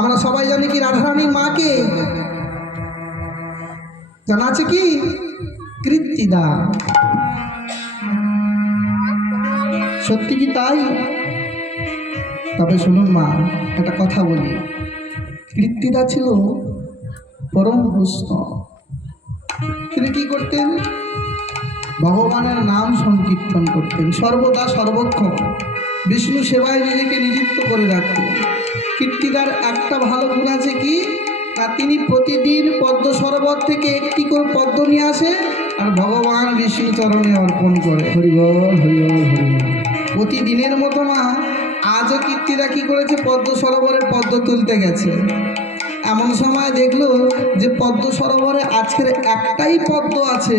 আমরা সবাই জানি কি রাধারানীর মাকে জানা আছে কি কৃত্তিদা, সত্যি কি তাই? তবে শুনুন মা, একটা কথা বলি, কৃত্তিদা ছিল পরম বৈষ্ণব। তিনি কি করতেন? ভগবানের নাম সংকীর্তন করতেন সর্বদা সর্বক্ষণ, বিষ্ণু সেবায় নিজেকে নিযুক্ত করে রাখতেন। কীর্তিদার একটা ভালো গুণ আছে কি, না তিনি প্রতিদিন পদ্ম সরোবর থেকে একটি করে পদ্ম নিয়ে আসে আর ভগবান বিষ্ণু চরণে অর্পণ করে। হরিবল হরিবল হরিবল। প্রতিদিনের মতো মা আজও কীর্তিদা কি করেছে, পদ্ম সরোবরের পদ্ম তুলতে গেছে। এমন সময় দেখলো যে পদ্ম সরোবরে আজকের একটাই পদ্ম আছে,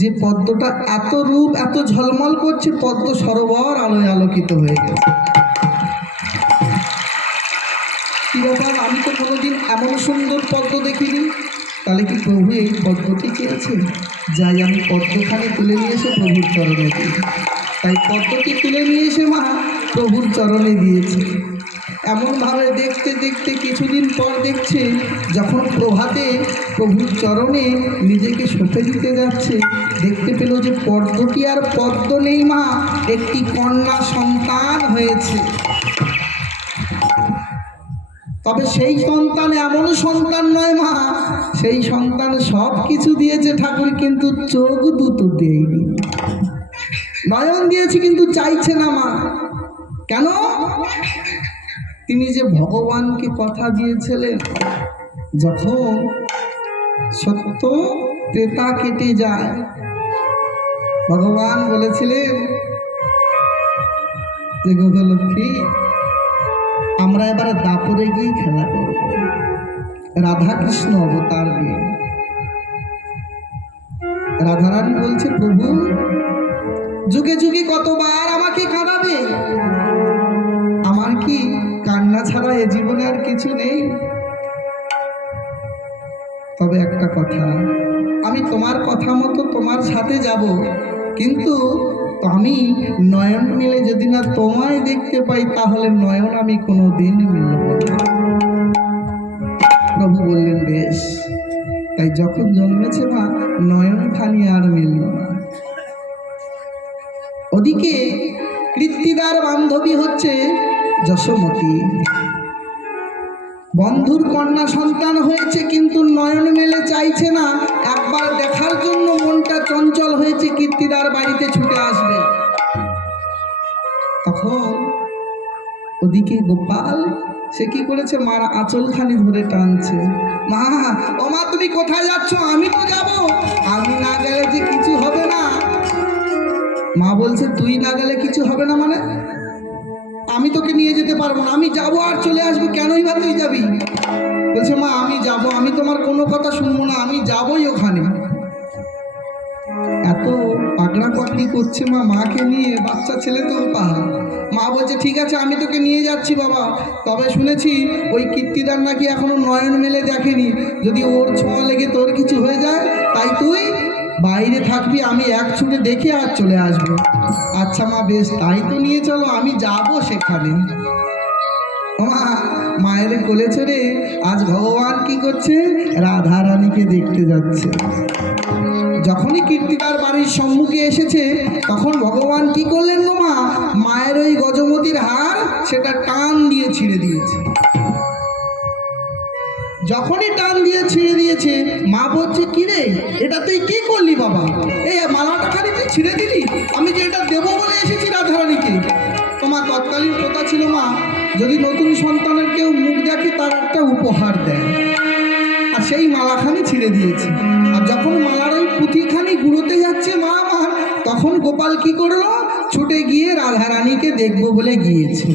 যে পদ্মটা এত রূপ এত ঝলমল করছে, পদ্ম সরোবর আলোয় আলোকিত হয়ে গেছে। কি ব্যাপার, আমি তো কোনোদিন এমন সুন্দর পদ্ম দেখিনি। তাহলে কি প্রভু এই পদ্মটি কি আছে? যাই আমি পদ্মখানি তুলে নিয়ে এসে প্রভুর চরণে দিই। তাই পদ্মটি তুলে নিয়ে এসে মা প্রভুর চরণে দিয়েছে। এমনভাবে দেখতে দেখতে কিছুদিন পর দেখছে, যখন প্রভাতে প্রভুর চরণে নিজেকে সঁপে দিতে যাচ্ছে, দেখতে পেল যে পদ্মটি আর পদ্ম নেই মা, একটি কন্যা সন্তান হয়েছে। তবে সেই সন্তান এমন সন্তান নয় মা, সেই সন্তান সব কিছু দিয়েছে ঠাকুর, কিন্তু চোখ দুটো দেয়নি। নয়ন দিয়েছে কিন্তু চাইছে না মা। কেন? তিনি যে ভগবানকে কথা দিয়েছিলেন, যখন সত্য ত্রেতা কেটে যায়, ভগবান বলেছিলেন যে গোলক্ষ্মী, আমরা এবারে দাপরে গিয়ে খেলা করব, রাধা কৃষ্ণ অবতার নিয়ে। রাধারানী বলছে, প্রভু যুগে যুগে কতবার আমাকে কাঁদাবে, আমার কি কান্না ছাড়া এ জীবনে আর কিছু নেই? তবে একটা কথা, আমি তোমার কথা মতো তোমার সাথে যাব, কিন্তু আমি নয়ন মিলে যদি না তোমায় দেখতে পাই, তাহলে নয়ন আমি কোনোদিন মিলব না। প্রভু বললেন বেশ। তাই যখন জন্মেছে মা, নয়ন খানি আর মিলল না। ওদিকে কৃত্তিদার বান্ধবী হচ্ছে যশোমতী। বন্ধুর কন্যা সন্তান হয়েছে, কিন্তু নয়ন মেলে চাইছে না, একবার দেখার জন্য মনটা চঞ্চল হয়েছে, কীর্তিদার বাড়িতে ছুটে আসবে। তখন ওদিকে গোপাল সে কি করেছে, মার আঁচলখানি ধরে টানছে। মা, ও মা, তুমি কোথায় যাচ্ছ? আমি তো যাব, আমি না গেলে যে কিছু হবে না। মা বলছে, তুই না গেলে কিছু হবে না মানে? আমি তোকে নিয়ে যেতে পারবো না, আমি যাবো আর চলে আসবো, কেনই বা তুই যাবি? বলছে, মা আমি যাব, আমি তোমার কোনো কথা শুনবো না, আমি যাবই ওখানে। এত পাগড়া পাগড়ি করছে মা মাকে নিয়ে, বাচ্চা ছেলে তো পাহা। মা বলছে, ঠিক আছে আমি তোকে নিয়ে যাচ্ছি বাবা, তবে শুনেছি ওই কীর্তিদার নাকি এখনো নয়ন মেলে দেখেনি, যদি ওর ছোঁয়া লেগে তোর কিছু হয়ে যায়, তাই তুই বাইরে থাকবি, আমি এক ছুটে দেখে আর চলে আসবো। আচ্ছা মা বেশ, তাই তো নিয়ে চলো, আমি যাব সেখানে। মা মায়ের কোলে ছেড়ে আজ ভগবান কি করছে, রাধারানীকে দেখতে যাচ্ছে। যখনই কীর্তিদার বাড়ির সম্মুখে এসেছে, তখন ভগবান কি করলেন গো মা, মায়ের ওই গজমতির হার সেটা টান দিয়ে ছিঁড়ে দিয়েছে। যখনই টান দিয়ে ছিঁড়ে দিয়েছে, মা বলছে, কি রে এটা তুই কি করলি বাবা? এই মালাটা খালি তুই ছিঁড়ে দিলি, আমি যে এটা দেবো বলে এসেছি রাধারানীকে। তোমার তৎকালীন কথা ছিল মা, যদি নতুন সন্তানের কেউ মুখ দেখে তার একটা উপহার দেয়, আর সেই মালাখানি ছিঁড়ে দিয়েছে। আর যখন মালার ওই পুঁথিখানি গুঁড়োতে যাচ্ছে মা আমার, তখন গোপাল কি করলো, ছুটে গিয়ে রাধারানীকে দেখবো বলে গিয়েছে।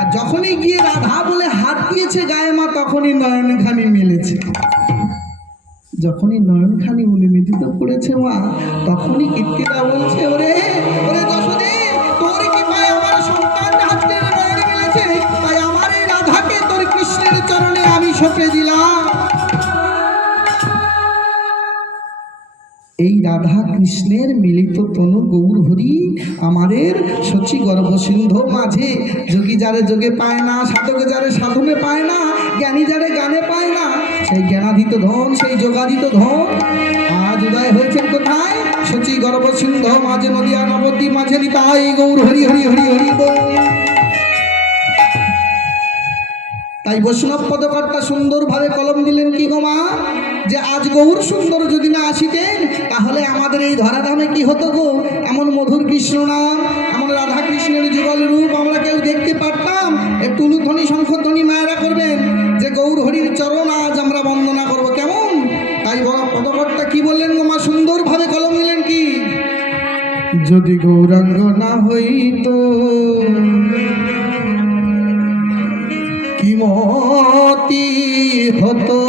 আর যখনই গিয়ে রাধা বলে হাত দিয়েছে গায়ে মা, তখনই নয়নখানি মেলেছে। যখনই নয়নখানি বলে মিলিত করেছে মা, তখনই কীর্তিদা বলছে, ওরে ওরে যশোদে, তোর কি পায় আমার সন্তান হাতে নয়ন মেলেছে, তাই আমার এই রাধাকে তোর কৃষ্ণের চরণে আমি সঁপে দিলাম। এই রাধা কৃষ্ণের মিলিত তনু গৌর হরি আমাদের সচি গর্ভ সিন্ধু মাঝে যোগী যারে যোগে পায় না, সাধকে যারে সাধনে পায় না, জ্ঞানী যারে গানে পায় না, সেই জ্ঞানাদিত ধন, সেই যোগাদিত ধন আজ উদয় হয়েছেন কোথায়? সচি গর্ভ সিন্ধু মাঝে নদিয়া নবদ্বীপ মাঝে নিতাই গৌর হরি হরি হরি হরি বল। তাই বৈষ্ণব পদকর্তা সুন্দরভাবে কলম দিলেন কি গো মা, যে আজ গৌর সুন্দর যদি না আসিতেন তাহলে আমাদের এই ধরাধামে কি হতো গো? এমন মধুর কৃষ্ণ নাম, এমন রাধা কৃষ্ণের যুগল রূপ আমরা কেউ দেখতে পারতাম? একটু উলুধ্বনি শঙ্খধ্বনি মায়েরা করবেন যে গৌর হরির চরণ আজ আমরা বন্দনা করব, কেমন? তাই বড় পদকর্তা কি বললেন গো মা, সুন্দরভাবে কলম দিলেন কি, যদি গৌরাঙ্গ না হইতো কি মতি হতো,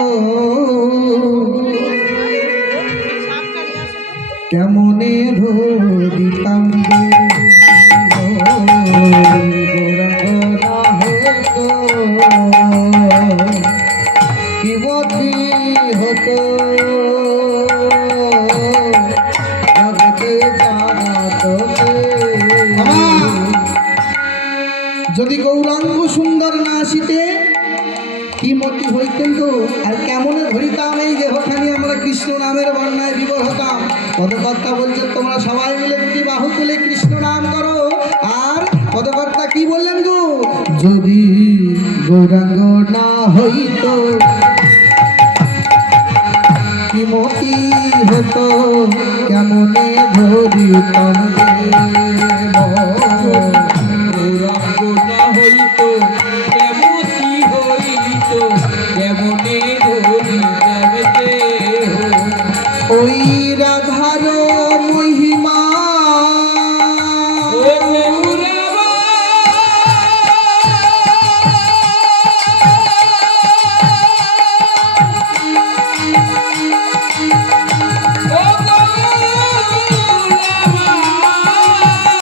কেমনে ধরিতাম কি মতি হতো, যদি গৌরাঙ্গ সুন্দর না আসিতে কি মতি হইতেন গো, আর কেমনে ধরিতাম এই দেহখানি আমরা কৃষ্ণ নামের বন্যায় বিবর হতাম। পদকর্তা বলছে তোমরা সবাই মিলে দুটি বাহু তুলে কৃষ্ণ নাম করো। আর পদকর্তা কি বললেন গো, যদি গৌরাঙ্গ না হইতো কি মতি হতো, কেমনে ধরিতাম